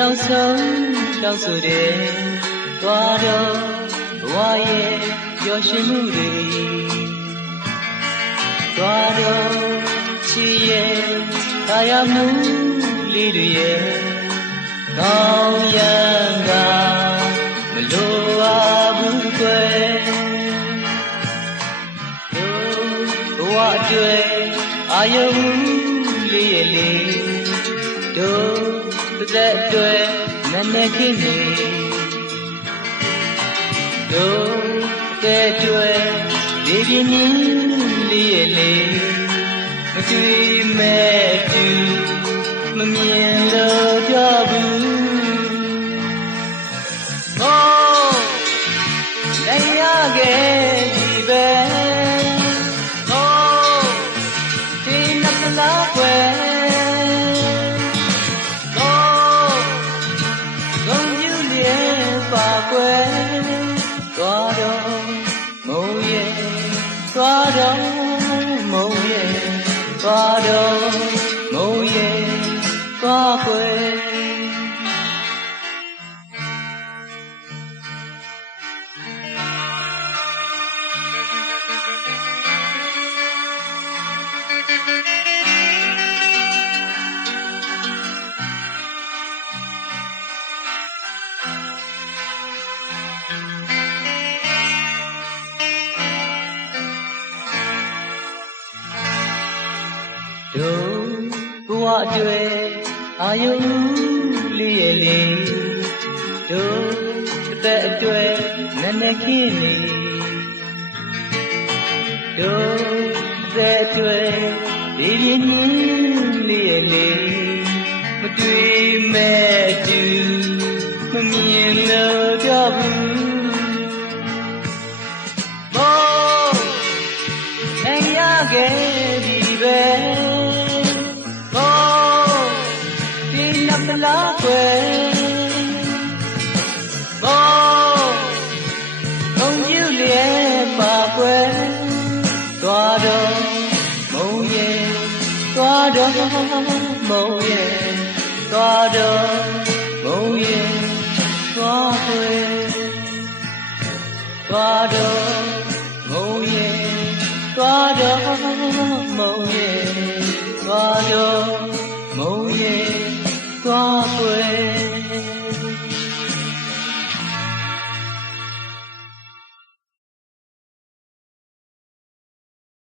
nào sớm đau rồi đến toa đâu hoa yên. ပျော်ရွှင်မှုတွေသွားတော့ချီရဲ့ကာယမှုလေးတွေရဲ့ကောင်းရန်ကမလိုအပ်ဘူးကွယ်တို့ဘဝအတွက်အာယုံလေးရဲ့လေးတို့တစ်သက်အတွက်နည်းနည်းခင်းနေတို့ တဲ့အတွက်ဒီပြင်းလေးရဲ့လေးမတွေ့မဲ့သူမမြင်လို့ကြဘူး Oh, နိုင်ရခဲ့ဒီပဲ။ Oh, ဒီနှစ်ဖလားကွယ်။ Oh, ဂုံယူလျက်ပါကွယ်။ 抓着某夜，抓着某夜，抓回。 တို့ဘဝအတွေ့အာယုလေးရဲ့လေးတို့အသက်အတွေ့နည်းနည်းခင်းနေတို့အသက်အတွေ့ဒီပြင်းလေးရဲ့လေးမတွေ့မဲ့သူမမြင်လို့ lãng quên cô không yêu lìa mà quên tòa đó mâu ye. Tòa đó mâu ye. Tòa đó mâu ye. Tòa quên tòa đó mâu ye. Tòa đó mâu ye. Tòa đó mâu ye.